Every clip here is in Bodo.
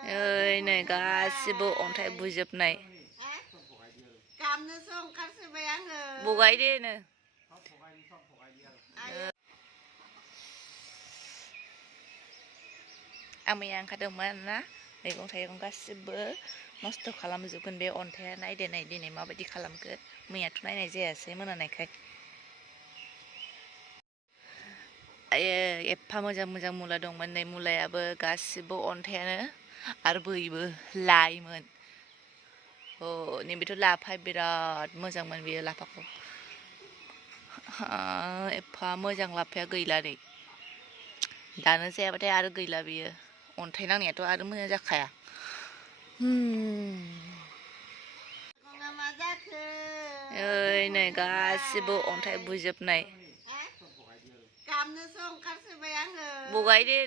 ओइ नै गासिबो अन्थाइ बुजोबनाय बगायदे आं मैया ओंखारदोंमोन ना मैगं थाइगं गासिबो नस्थ' खालामजोबगोन बे अन्थाइआ नायदो नाय दिनै माबायदि खालामखो मैयाथ' नायनाय जायासै मोनानायखाय आयो एफा मोजां मोजां मुला दंमोन नै मुलायाबो गासिबो अन्थाइआनो आरो बैबो लाइमोन नैबेथ' लाफा बिराद मोजांमोन बेयो लाफाखौ एफा मोजां लाफाया गैला नै दानो जायाबाथाय आरो गैला बियो अन्थाइ नांनायाथ' आरो मोजां जाखाया ओइ नै गासिबो अन्थाइ बुजोबनाय बगायदे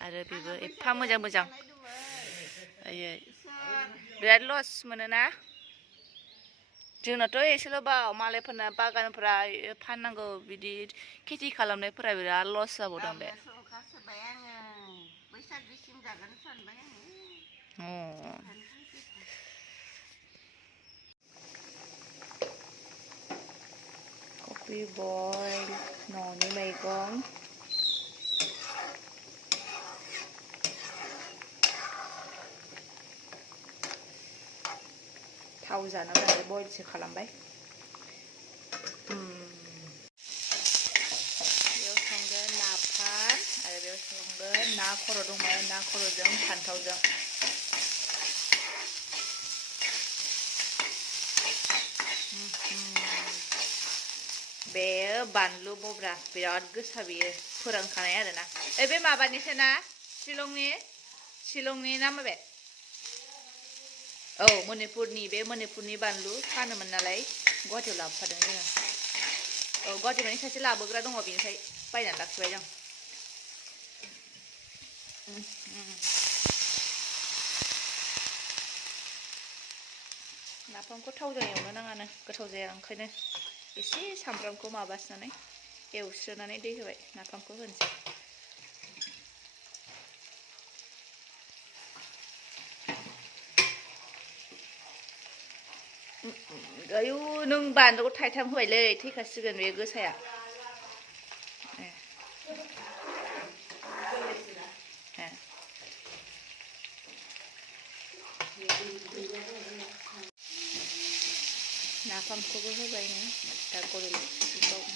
आरो बेबो एफा मोजां मोजां आयै बिराद लस मोनोना जोंनाथ' एसेल' बाव मालायफोरना बागानफोरा फाननांगौ बिदि खेथि खालामनायफोरा बिराद लस जाबावदों बे कफि बयल न'नि मैगं थाव जानो होननानै बयलसो खालामबाय बेयाव संगोन नाफाम आरो बेयाव संगोन ना खर' दंमोन ना खर'जों फान्थावजों बेयो बानलु बब्रा बिराद गोसा बेयो फोरानखानाय आरोना बे माबानिसो ना शिलंनि ना माबे औ मणिपुरनि बे मणिपुरनि बानलु फानोमोन नालाय गुवाहाटियाव लाबोफादों जोङो औ गुवाहाटियाव सासे लाबोग्रा दङ बेनिफ्राय बायनानै लाखिबाय जों नाफामखौ थावजों एवनो नाङानो गोथाव जाया ओंखायनो एसे सामब्रामखौ माबास्रोनानै एवस्रोनानै दै होबाय नाफामखौ होनोसै आयु नों बानलुखौ थाइथाम होबायलै थैखासिगोन बे गोसाया नाफामखौबो होबायनो दा गलिलांसिगोन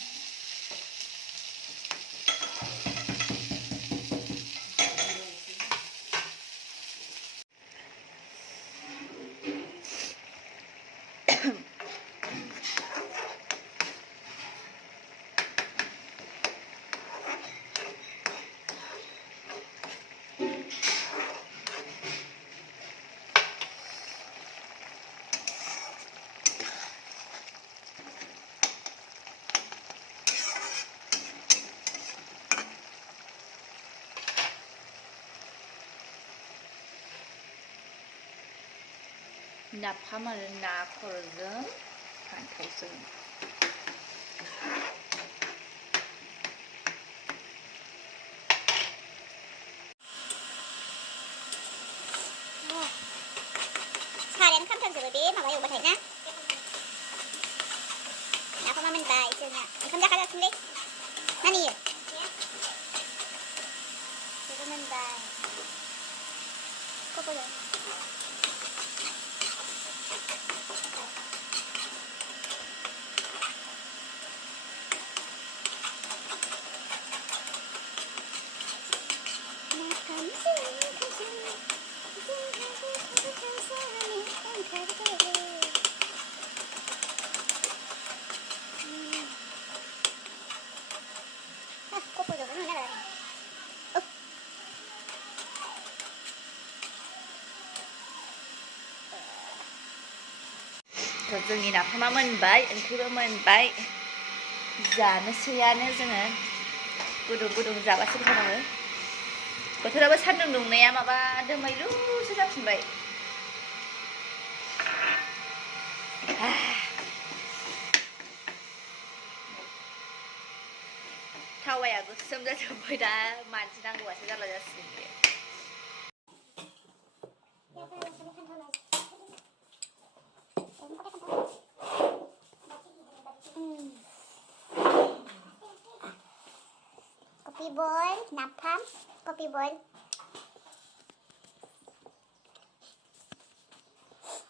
नाफाम आरो ना खर'जों फान्थावजों सारायानो खामथारजोबो बे माबा एवबाथाय ना नाफामा मोनबाय जोंना ओंखाम जाखाजासिमलै नानियो बेबो मोनबाय खब'यो जोंनि नाफामा मोनबाय ओंख्रिबो मोनबाय जानोसैयानो जोङो गुदुं गुदुं जाबासो गोथाव नाङो बोथोराबो सान्दुं दुंनाया माबा दोमैलुसो जाफिनबाय थाव थावाया गोसोम जाजोब्बाय दा मानजिनांगौआसो जारला जासिगोन बेयो Kopi boil, napalm, kopi boil.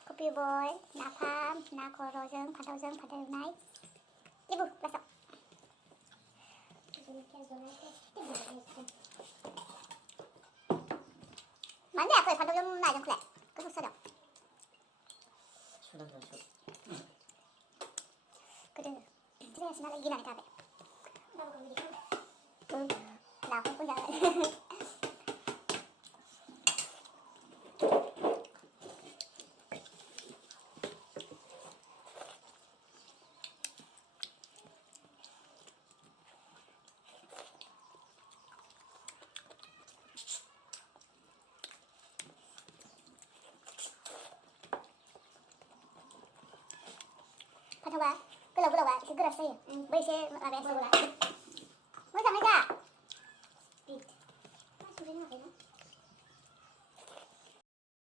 Kopi boil, napalm, na korojeng, padojeng, padonai. Ibu, besok. Mana aku padojeng na jeng klek. Kau sudah. Sudah. Kedua. Saya senang lagi nak kabe. Dah aku pun jalan. Patah bah, kalau itu geras saya. Boleh saya ambil sebelah. Mau sama tak?